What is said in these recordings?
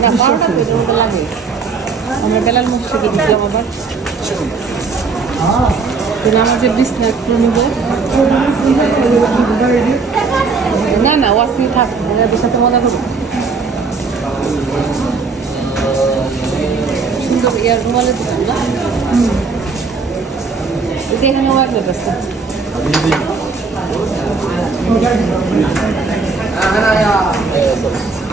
না বারোটা তো এটার লাগে আমরা বেলাল মসজিদে দিলাম আবার কিন্তু আমাদের বিছনা একটু নিব না না ওয়াসি থাক ওদের সাথে মজা করব সুন্দর ইয়ার রুমালে দিলাম না এটা এখানে খুলে জানিস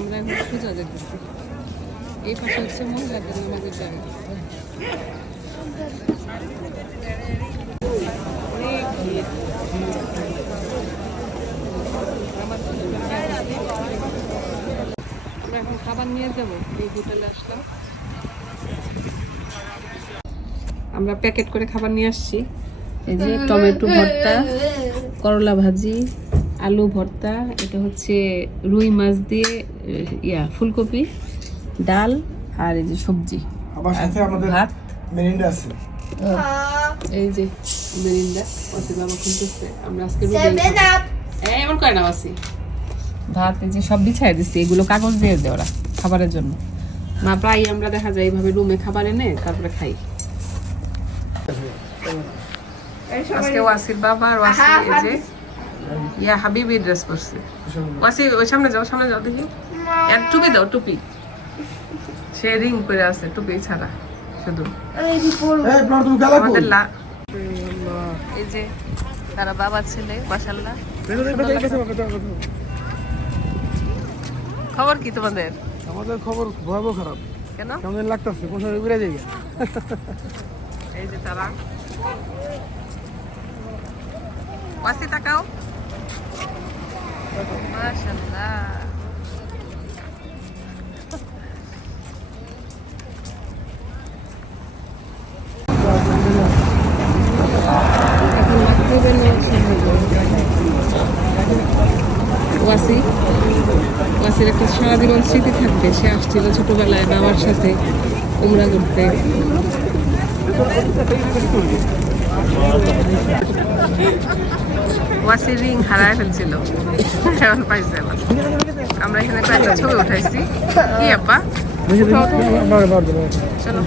আমরা এখন পূজা দেখতেছি এই পাশে হচ্ছে মহিলাদের নামাজের জায়গা। আমরা এখন খাবার নিয়ে যাব, এই হোটেলে আসলাম। আমরা প্যাকেট করে খাবার নিয়ে আসছি। এই যে টমেটো ভর্তা, করলা ভাজি আলু ভর্তা এটা হচ্ছে রুই মাছ দিয়ে ইয়া ফুলকপি ডাল আর এই যে সবজি। আবার সাথে আমাদের ভাত। মেরিন্ডা আছে। এই যে মেরিন্ডা ওতে বাবা খুলতেছে আমরা আজকে এমন করে না বাসি ভাত এই যে সব বিছাই দিচ্ছি এগুলো কাগজ দিয়ে দেয় ওরা খাবারের জন্য। মা প্রায় আমরা দেখা যায় এইভাবে রুমে খাবার এনে তারপরে খাই। আজকে ওয়াসির বাবা আর ওয়াসি এই যে ইয়া হাবিবি ড্রেস পরছে। ওয়াসি ওই সামনে যাও সামনে যাও দেখি। আর টুপি দাও টুপি। সে রিং করে আছে টুপি ছাড়া শুধু। এই আমাদের লা যে তারা বাবা ছেলে মাশাল্লাহ খবর কি তোমাদের? আমাদের খবর ভয়াবহ খারাপ। কেন? কেমন লাগতেছে কোন সময় উড়ে যাই এই যে তারা। ওয়াসি তাকাও মাশাল্লাহ ওয়াসি একটা সারা স্মৃতি থাকবে। সে আসছিল ছোটবেলায় বাবার সাথে উমরা করতে। ওয়াসির রিং হারায় ফেলছিল। এখন পাইছে আবার। আমরা এখানে কয়েকটা ছবি উঠাইছি। কি আপা? চলো।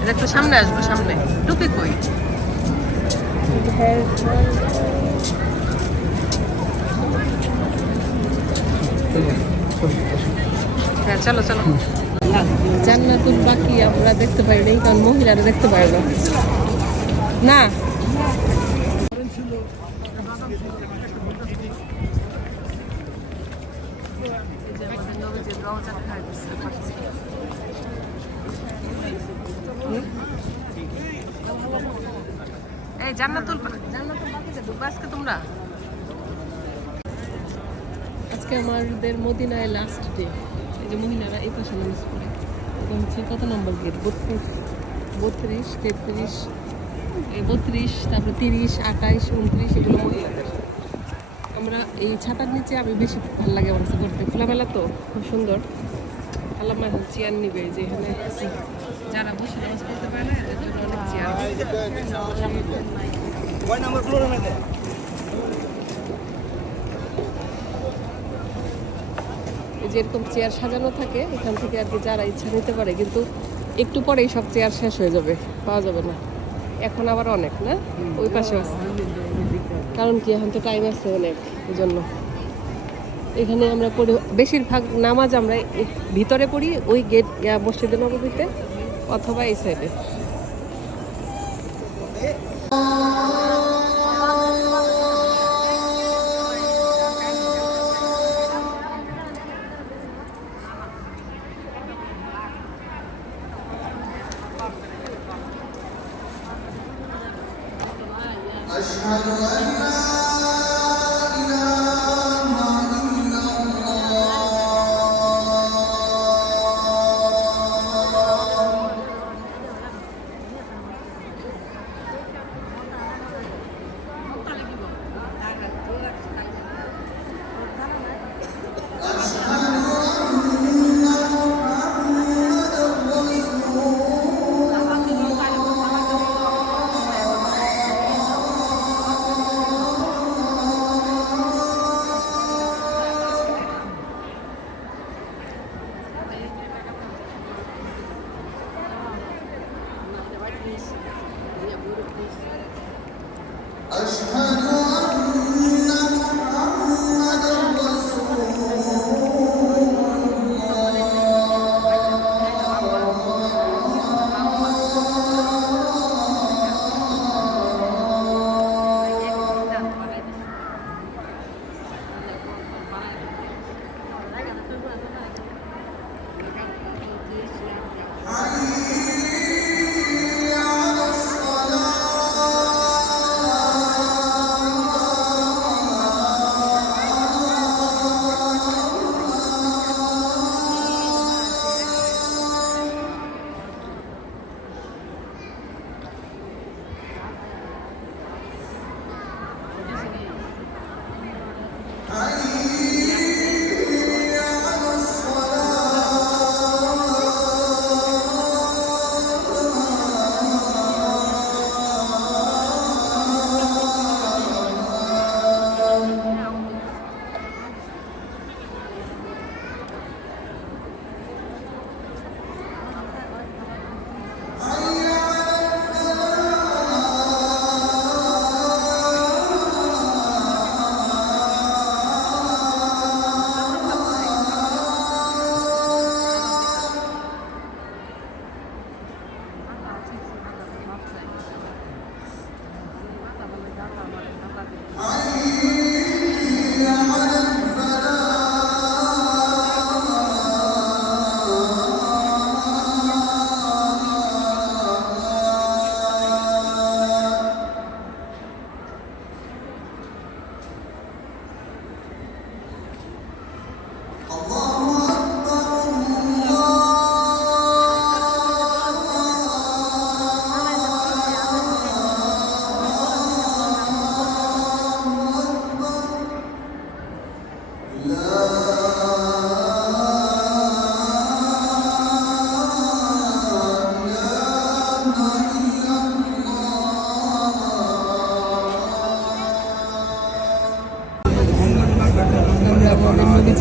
এটা একটু সামনে আসব, সামনে। টুপি কই? হ্যাঁ চলো চলো। জান্নাতুল বাকি আমরা দেখতে পারি নাই, কারণ মহিলারা দেখতে পারে না না এই জান্নাতুল জান্নাতুল বাকিতে ঢুকবা আজকে তোমরা আজকে আমাদের মদিনায় লাস্ট ডে এই যে মহিলারা এই পাশে নামাজ পড়ে। এটা হচ্ছে কত নম্বর গেট বত্রিশ বত্রিশ তেত্রিশ বত্রিশ তারপরে তিরিশ আঠাইশ উনত্রিশ এগুলো মহিলাদের। আমরা এই ছাতার নিচে আমি বেশি ভালো লাগে আমার কাছে করতে খোলামেলা তো খুব সুন্দর। আল্লাহ এখন চেয়ার নিবে যে এখানে। যারা বসে নামাজ পড়তে পারে না এদের জন্য অনেক চেয়ার এই যে এরকম চেয়ার সাজানো থাকে, এখান থেকে আর কি যারা ইচ্ছা নিতে পারে, কিন্তু একটু পরেই সব চেয়ার শেষ হয়ে যাবে, পাওয়া যাবে না। এখন আবার অনেক, না? ওই পাশে আছে। কারণ কি, এখন তো টাইম আছে অনেক, এই জন্য। এখানে আমরা পড়ি বেশিরভাগ নামাজ আমরা ভিতরে পড়ি, ওই গেট মসজিদে নবমীতে, অথবা এই সাইডে أشهد أن لا Allah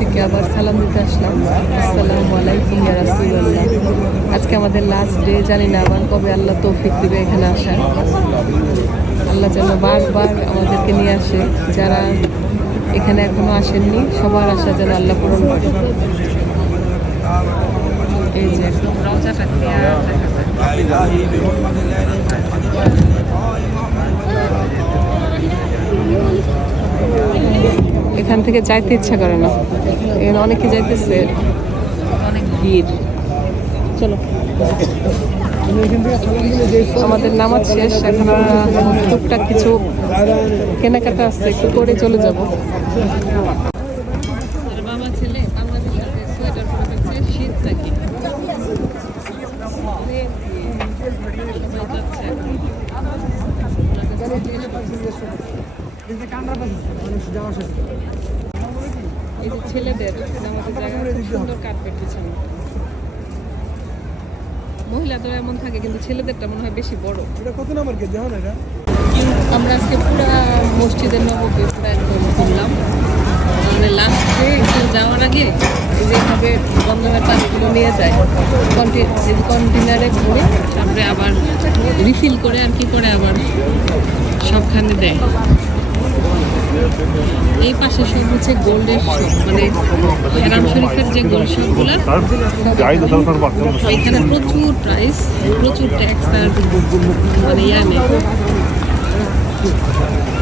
আসসালামু আলাইকুম রাসূলুল্লাহ। আজকে আমাদের লাস্ট ডে জানি না আবার কবে আল্লাহ তৌফিক দিবে এখানে আসার। আল্লাহ যেন বারবার আমাদেরকে নিয়ে আসে, যারা এখানে এখনও আসেননি, সবার আশা যেন আল্লাহ পূরণ করে। এই যে। এখান থেকে যাইতে ইচ্ছা করে না। এখানে অনেকে যাইতেছে। অনেক ভিড়। চলো। আমাদের নামাজ শেষ এখন টুকটাক কিছু কেনাকাটা আসছে একটু করে চলে যাব। বাবা ছেলে সোয়েটার পরে শীত নাকি? এই যে ছেলেদের আমাদের জায়গায় সুন্দর কার্পেট বিছানো মহিলাদের এমন থাকে কিন্তু ছেলেদেরটা মনে হয় বেশি বড়। এটা কত নাম্বার কে জানো এটা? আমরা আজকে পুরা মসজিদের নবকে পুরা একদম ঘুরলাম মানে লাস্টে একটু যাওয়ার আগে এই যে এইভাবে বন্ধনের পানিগুলো নিয়ে যায় কন্টেনারে ভরে তারপরে আবার রিফিল করে আর কি করে আবার সবখানে দেয়। এই পাশে সব হচ্ছে গোল্ডের মানে হেরাম শরীফের যে গোল্ড শপগুলো এখানে প্রচুর প্রাইস প্রচুর ট্যাক্স আর মানে ইয়া নেই।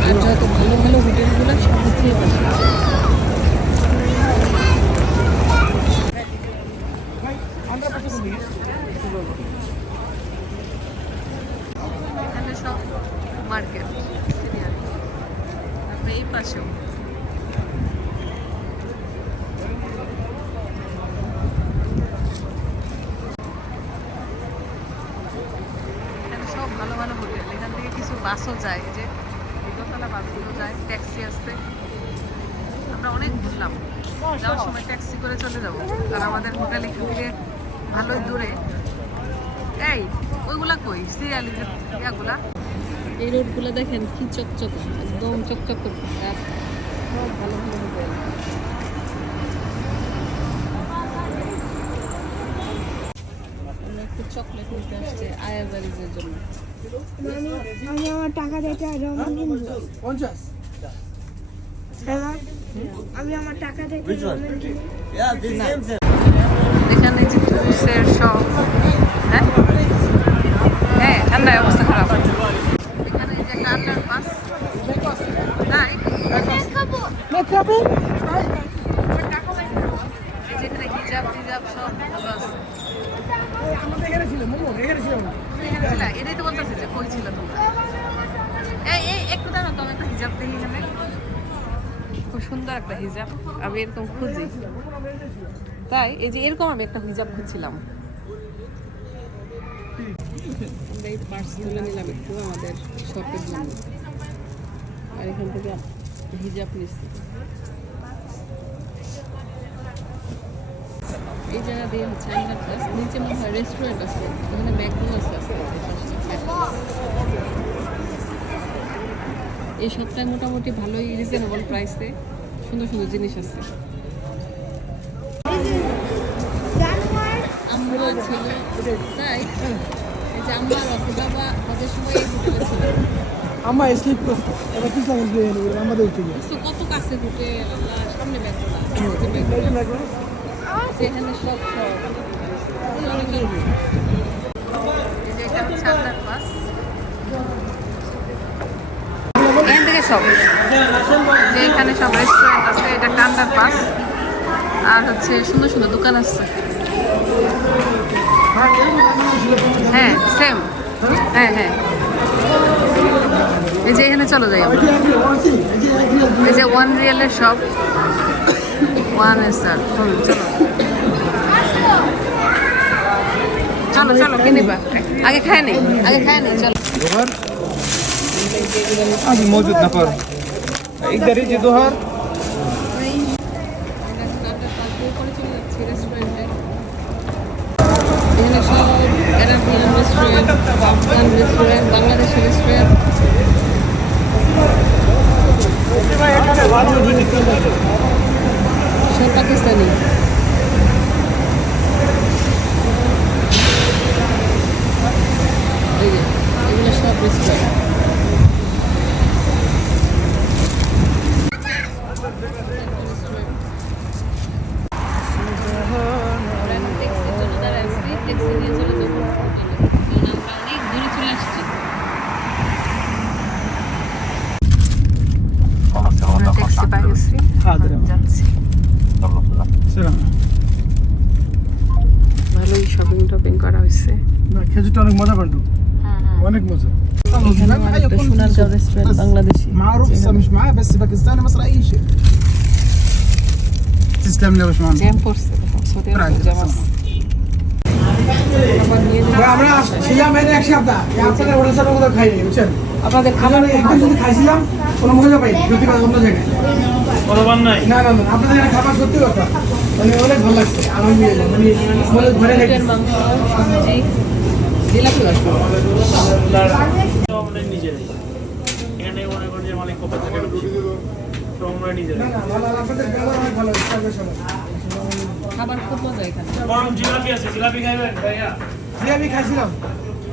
আর যত ভালো ভালো হোটেলগুলো সব হচ্ছে এই পাশে। এখানে সব মার্কেট এখানে সব ভালো ভালো হোটেল। এখান থেকে কিছু বাসও যায় যে দোতলা বাসগুলো যায়, ট্যাক্সি আসছে। আমরা অনেক ঘুরলাম। যাওয়ার সময় ট্যাক্সি করে চলে যাব, কারণ আমাদের হোটেল এখান থেকে ভালোই দূরে। এই, ওইগুলা কই? সিরিয়ালি ইয়াগুলা? এই রোডগুলো দেখেন কি চকচক, একদম চকচক করতেছে। ভালো চকলেট জন্য আমি আমি আমার টাকা আমি আমার টাকা এখানে হ্যাঁ? হ্যাঁ অবস্থা খারাপ এখানে এই যে কান্নার পাস তাই এই যে এখানে হিজাব টিজাব সব ভালো আছে আমাদের এখানে ছিল মোমো এখানে ছিল না। ছিল, এটাই তো বলতেছি যে কই ছিল। তোমরা একটু দাঁড়াও তো আমি একটা হিজাব দেখি এখানে। খুব সুন্দর একটা হিজাব আমি এরকম খুঁজি। তাই এই যে এরকম আমি একটা হিজাব খুঁজছিলাম। আমরা এই পার্স তুলে নিলাম একটু আমাদের শপের জন্য আর এখান থেকে হিজাব নিচ্ছি এই জায়গা দিয়ে হচ্ছে নিচে মনে হয় রেস্টুরেন্ট আছে, ওখানে ম্যাকডোনাল্ডস আছে, এই মোটামুটি ভালোই রিজনেবল প্রাইসে সুন্দর সুন্দর জিনিস আছে। ছিল, তাই? এই যে আম্মা বাবা সময় এই ছিল। আম্মা স্লিপ করছে। এবার কি সামনে দিয়ে নেবে আমাদের উঠে গিয়ে কত কাছে হোটেল সামনে সেখানে সব এটা এখান থেকে সব। যে এখানে সব রেস্টুরেন্ট আছে এটা পাস। আর হচ্ছে সুন্দর সুন্দর দোকান আছে। হ্যাঁ সেম হ্যাঁ হ্যাঁ। এই যে এখানে চলো যাই আমরা এই যে ওয়ান রিয়েলের শপ ওয়ান স্টার চলো চলো চলো কিনিবা আগে খায় নেই আগে খায় নেই চলো दोहर अभी मौजूद नफर इधर ही जी दोहर এখানে সব ফিল্ম রেস্টুরেন্ট আফগান রেস্টুরেন্ট বাংলাদেশের রেস্টুরেন্ট সব পাকিস্তানি। এগুলো সব রেস্টুরেন্ট Thank you. খেজুরটা অনেক মজা কিন্তু অনেক মজা এখানে আরেকটা সোনারগাঁও রেস্টুরেন্ট বাংলাদেশি معروف مش معاه بس باكستاني مصر اي شيء تسلم لي يا باشمهندس জ্যাম পড়ছে দেখো, সৌদি আরবে জ্যাম আছে। খাবার নিয়ে নিলাম। ভাই, আমরা ছিলাম এর এক সপ্তাহ এই আপনাদের হোটেল সার্ভ কোথাও খাইনি বুঝছেন আপনাদের খাবার আমরা একদম শুধু খাইছিলাম কোনো মজা পাইনি সত্যি কথা অন্য জায়গায় না না না আপনাদের এখানে খাবার সত্যি কথা মানে অনেক ভালো লাগছে আলহামদুলিল্লাহ মানে আমাদের ঘরে খাবার খুব মজা এখানে। গরম জিলাপি আছে। জিলাপি খাইবেন? ভাইয়া। জি খাইছিলাম।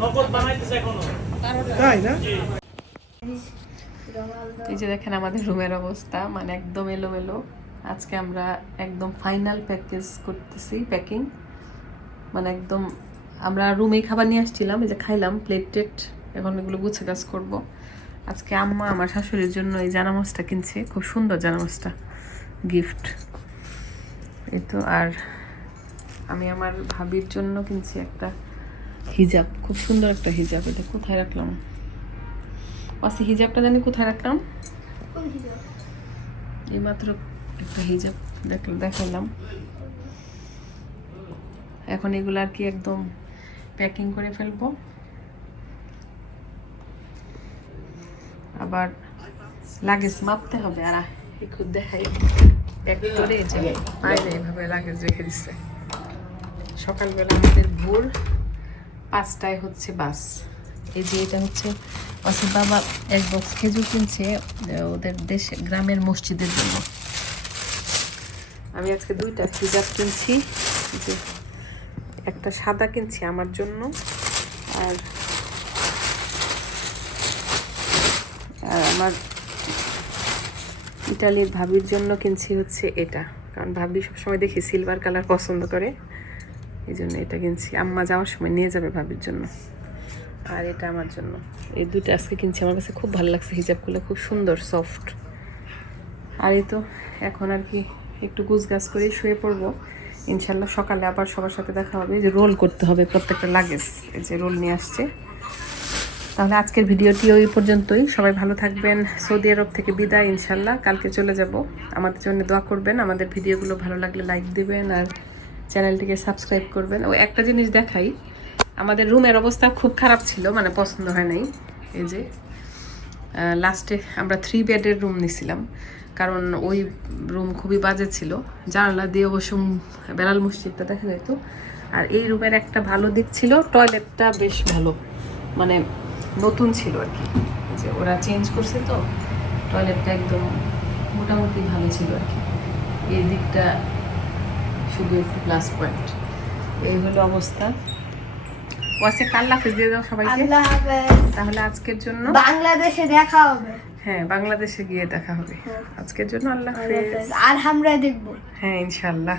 নগদ বানাইতেছে এখনও। তাই না? এই যে দেখেন আমাদের রুমের অবস্থা মানে একদম এলোমেলো। আজকে আমরা একদম ফাইনাল প্যাকেজ করতেছি প্যাকিং মানে একদম আমরা রুমেই খাবার নিয়ে আসছিলাম এই যে খাইলাম প্লেট টেট এখন এগুলো গুছে কাজ করব। আজকে আম্মা আমার শাশুড়ির জন্য এই জানামাজটা কিনছে খুব সুন্দর জানামাজটা গিফট এই তো আর আমি আমার ভাবির জন্য কিনছি একটা হিজাব খুব সুন্দর একটা হিজাব এটা কোথায় রাখলাম? আচ্ছা হিজাবটা জানি কোথায় রাখলাম? এইমাত্র একটা হিজাব দেখলাম দেখালাম এখন এগুলো আর কি একদম প্যাকিং করে ফেলব। আবার লাগেজ মাপতে হবে, আর একটু দেখাই। লাগেজ রেখে দিচ্ছে সকালবেলা আমাদের ভোর পাঁচটায় হচ্ছে বাস। এই যে এটা হচ্ছে বাবা এক বক্স খেজুর কিনছে ওদের দেশে, গ্রামের মসজিদের জন্য। আমি আজকে দুইটা হিজাব কিনছি একটা সাদা কিনছি আমার জন্য। আর আর আমার ইটালির ভাবির জন্য কিনছি হচ্ছে এটা। কারণ ভাবি সবসময় দেখি সিলভার কালার পছন্দ করে। এই জন্য এটা কিনছি। আম্মা যাওয়ার সময় নিয়ে যাবে ভাবির জন্য। আর এটা আমার জন্য। এই দুটো আজকে কিনছি। আমার কাছে খুব ভালো লাগছে হিজাবগুলো। খুব সুন্দর সফট আর এই তো এখন আর কি একটু গুছগাছ করে শুয়ে পড়ব। ইনশাল্লাহ সকালে আবার সবার সাথে দেখা হবে। যে রোল করতে হবে প্রত্যেকটা লাগেজ যে রোল নিয়ে আসছে। তাহলে আজকের ভিডিওটি ওই পর্যন্তই। সবাই ভালো থাকবেন। সৌদি আরব থেকে বিদায়, ইনশাল্লাহ। কালকে চলে যাব। আমাদের জন্য দোয়া করবেন। আমাদের ভিডিওগুলো ভালো লাগলে লাইক দিবেন আর চ্যানেলটিকে সাবস্ক্রাইব করবেন। ও, একটা জিনিস দেখাই। আমাদের রুমের অবস্থা খুব খারাপ ছিল মানে পছন্দ হয় নাই। এই যে লাস্টে আমরা থ্রি বেডের রুম নিছিলাম। কারণ ওই রুম খুবই বাজে ছিল। জানালা দিয়ে অবশ্য বেলাল মসজিদটা দেখা যেত আর এই রুমের একটা ভালো দিক ছিল টয়লেটটা বেশ ভালো। মানে নতুন ছিল আর কি। যে ওরা চেঞ্জ করছে তো টয়লেটটা একদম মোটামুটি ভালো ছিল আর কি। এই দিকটা শুধু একটু প্লাস পয়েন্ট এই হলো অবস্থা। ওয়াসে কাল হাফেজ দিয়ে দাও সবাইকে। তাহলে আজকের জন্য বাংলাদেশে দেখা হবে। হ্যাঁ বাংলাদেশে গিয়ে দেখা হবে। আজকের জন্য আল্লাহ। আর আমরা দেখব। হ্যাঁ ইনশাল্লাহ